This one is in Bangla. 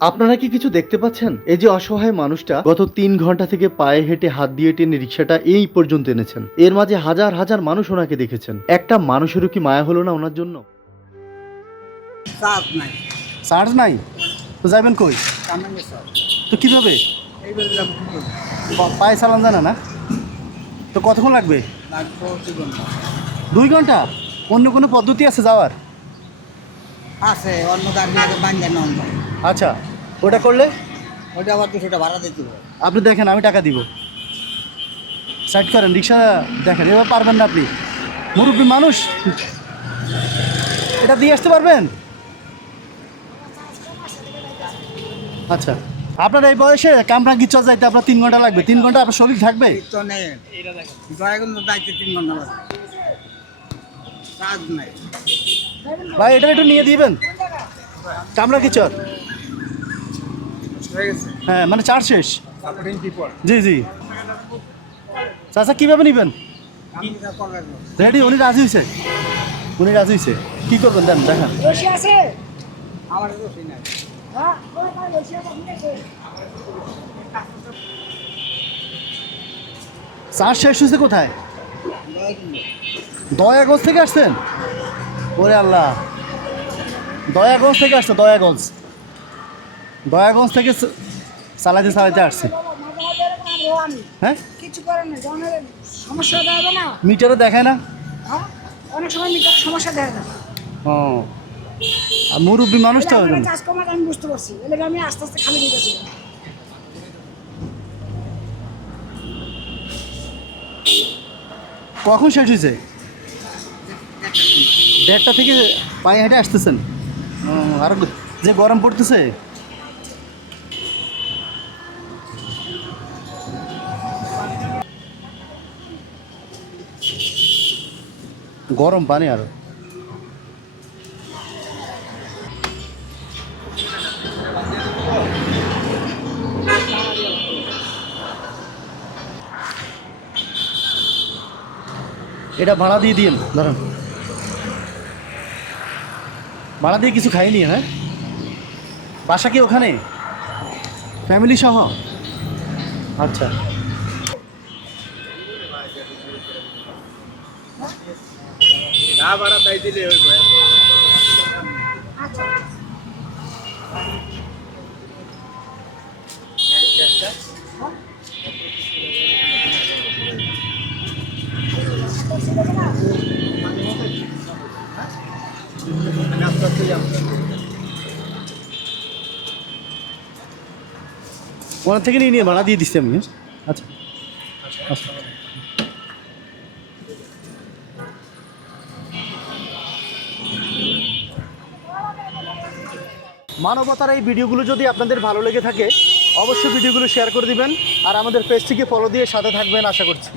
আপনারা কি কিছু দেখতে পাচ্ছেন? এই যে অসহায় মানুষটা গত তিন ঘণ্টা থেকে পায়ে হেঁটে হাত দিয়ে টেনে রিক্সাটা এই পর্যন্ত এনেছেন। এর মাঝে হাজার হাজার মানুষ ওনাকে দেখেছেন। একটা মানুষেরও কি মায়া হলো না ওনার জন্য? নাই। চার্জ নাই? তো যাবেন কই? তো কীভাবে? পায়ে চালান জানা না? তো কতক্ষণ লাগবে? দুই ঘণ্টা। অন্য কোনো পদ্ধতি আছে যাওয়ার? আছে অন্য গাড়ি লাগে বান্ধে আচ্ছা। ওটা করলে? ওটা আবার দুশোটা ভাড়া দিতে হবে আপনি দেখেন আমি টাকা দিব। সাইড করেন রিক্সা দেখেন এবার পারবেন না আপনি। মুরব্বী মানুষ। এটা দিয়ে আসতে পারবেন? আচ্ছা আপনার এই বয়সে কামরা গিচ্ছা যাইতে আপনার তিন ঘণ্টা লাগবে। তিন ঘণ্টা আপনার শরীর থাকবে? ভাই এটা একটু নিয়ে দিবেন? কামরা কিচর হয়ে গেছে হ্যাঁ মানে চার শেষ। জি জি। চাচা কীভাবে নেবেন? রেডি উনি রাজি হয়েছে উনি রাজি হয়েছে কী করবেন দেন দেখান। আমার তো সেই নাই। হ্যাঁ শেষ হয়েছে কোথায়? দয়াগঞ্জ থেকে আসছেন? ওরে আল্লাহ। দয়াগঞ্জ থেকে আসছে দয়াগঞ্জ। দয়াগঞ্জ থেকে চালাইতে চালাইতে আসছে। হ্যাঁ? কিছু না জনের সমস্যা দেখা না। মিটারে দেখায় না? হ্যাঁ? অনেক সময় মিটার সমস্যা দেখা যায় ও। আর মুরব্বী মানুষ তো কাজ কমার আমি বুঝতে পারছি। এলাকা আমি আস্তে আস্তে খালি দিতেছি কখন শেষ হয়েছে? দেড়টা থেকে পায়ে হেঁটে আসতেছেন। আর যে গরম পড়তেছে? গরম পানি আর এটা ভাড়া দিয়ে দিন ধরেন ভাড়া দিয়ে কিছু খাইনি হ্যাঁ? বাসা কি ওখানে? ফ্যামিলি সহ। আচ্ছা। যা ওনার থেকে নিয়ে নিয়ে ভাড়া দিয়ে দিচ্ছি আমি আচ্ছা। আচ্ছা। মানবতার এই ভিডিওগুলো যদি আপনাদের ভালো লেগে থাকে, অবশ্যই ভিডিওগুলো শেয়ার করে দিবেন আর আমাদের পেজটিকে ফলো দিয়ে সাথে থাকবেন, আশা করছি।